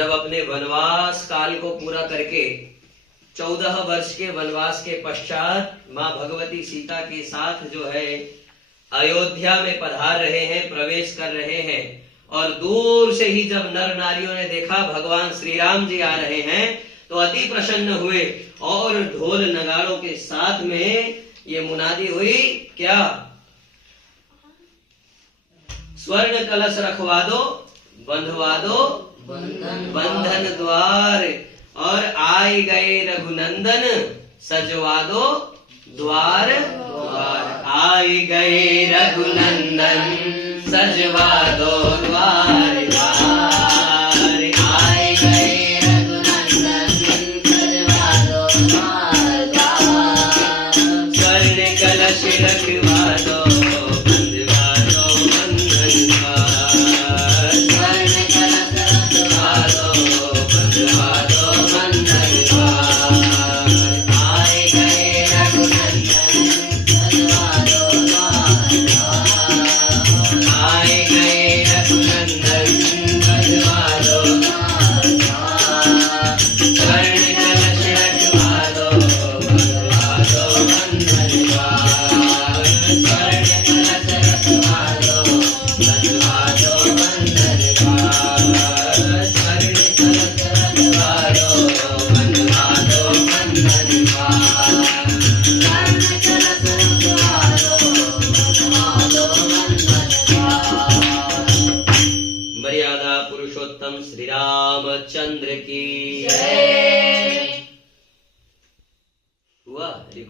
जब अपने वनवास काल को पूरा करके 14 वर्ष के वनवास के पश्चात माँ भगवती सीता के साथ जो है अयोध्या में पधार रहे हैं, प्रवेश कर रहे हैं। और दूर से ही जब नर नारियों ने देखा भगवान श्री राम जी आ रहे हैं तो अति प्रसन्न हुए और ढोल नगाड़ों के साथ में ये मुनादी हुई, क्या? स्वर्ण कलश रखवा दो, बंधवा दो बंधन द्वार, और आए गए रघुनंदन सजवा दो द्वार द्वार। आए गए रघुनंदन सजवा दो द्वार द्वार। आए गए रघुनंदन सजवा दो द्वार द्वार। स्वर्ण कलश रखवा दो, बंधवा दो बंधन द्वार। स्वर्ण कलश रखवा दो, बंधवा दो बंधन द्वार। आए गए रघुनंदन सजवा दो द्वार द्वार। आए गए रघुनंदन सजवा दो द्वार द्वार। स्वर्ण कलश रखवा दो, बंधवा दो बंधन द्वार। स्वर्ण कलश रखवा दो, बंधवा दो बंधन द्वार। स्वर्ण कलश रखवा दो, बंधवा दो बंधन द्वार। स्वर्ण कलश रखवा दो, बंधवा दो बंधन द्वार। मर्यादा पुरुषोत्तम श्री रामचंद्र की जय। हुआ रिकॉर्ड।